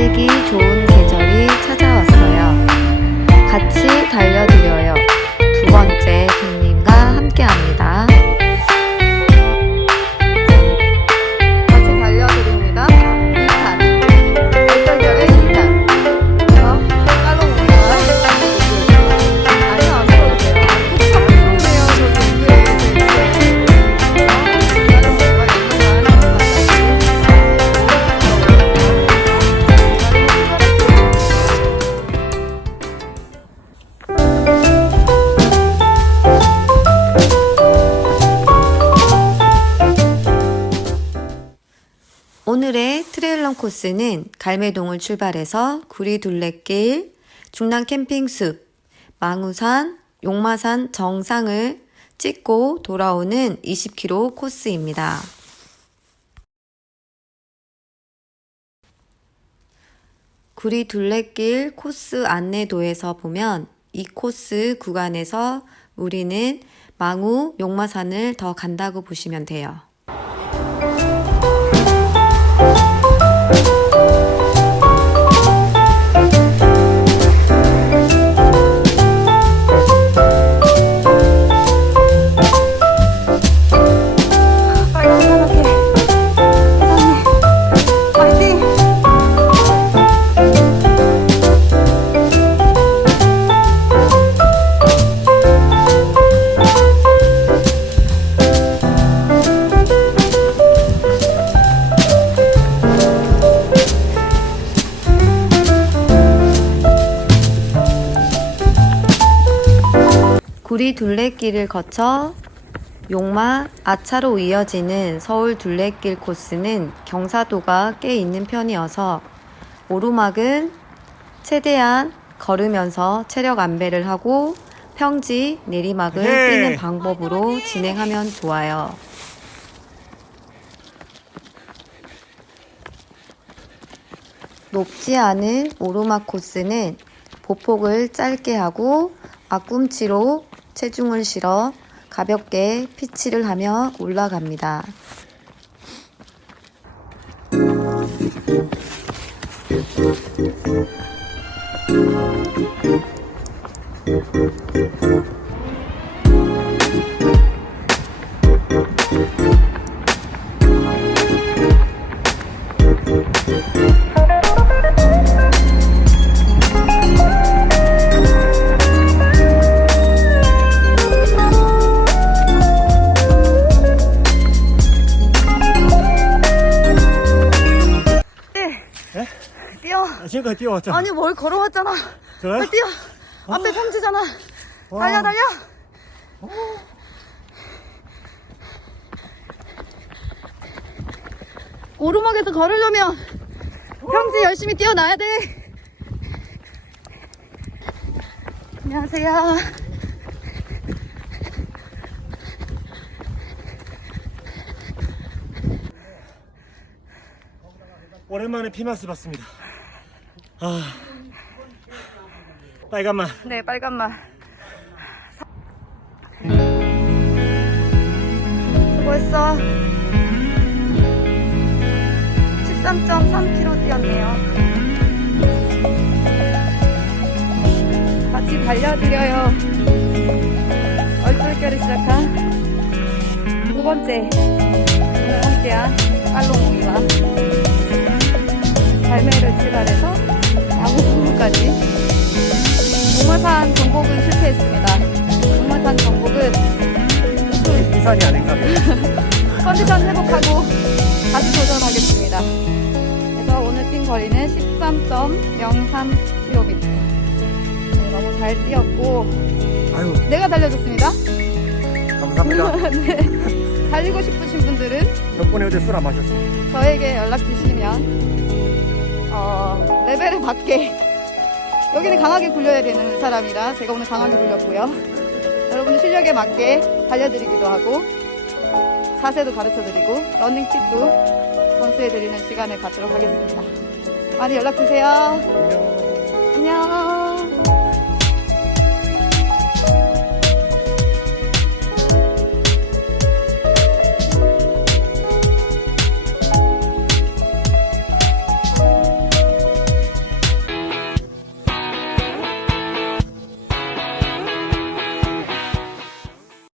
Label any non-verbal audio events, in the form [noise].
살기 좋은 오늘의 트레일런 코스는 갈매동을 출발해서 구리 둘레길, 중랑 캠핑숲, 망우산, 용마산 정상을 찍고 돌아오는 20km 코스입니다. 구리 둘레길 코스 안내도에서 보면 이 코스 구간에서 우리는 망우 용마산을 더 간다고 보시면 돼요. 구리 둘레길을 거쳐 용마 아차로 이어지는 서울 둘레길 코스는 경사도가 꽤 있는 편이어서 오르막은 최대한 걸으면서 체력 안배를 하고 평지 내리막을 네. 뛰는 방법으로 진행하면 좋아요. 높지 않은 오르막 코스는 보폭을 짧게 하고 앞꿈치로 체중을 실어 가볍게 피치를 하며 올라갑니다. 뛰어. 아, 지금까지 뛰어왔죠? 아니, 뭘 걸어왔잖아. 저요? 빨리 뛰어. 앞에 평지잖아. 달려, 달려. 오르막에서 걸으려면 평지 열심히 뛰어나야 돼. 안녕하세요. 오랜만에 피마스 봤습니다. 아, 빨간맛. 네, 빨간맛. 수고했어. 13.3km 뛰었네요. 같이 달려드려요. 얼떨결에 시작한 두 번째 오늘 함께한 깔롱이와 발매를 출발해서 나무동까지 용마산 정복은 실패했습니다. 용마산 정복은 비산이 아닌가. [laughs] 컨디션 회복하고 다시 도전하겠습니다. 그래서 오늘 뛴 거리는 13.03km. 너무 잘 뛰었고 아유, 내가 달려줬습니다. 감사합니다. [laughs] 네. 달리고 싶으신 분들은 덕분에 어제 술 안 마셨어요. 저에게 연락 주시면 어, 레벨에 맞게 여기는 강하게 굴려야 되는 사람이라 제가 오늘 강하게 굴렸고요. 여러분들 실력에 맞게 달려드리기도 하고 자세도 가르쳐드리고 러닝 팁도 전수해드리는 시간을 갖도록 하겠습니다. 많이 연락 주세요. 안녕. 안녕.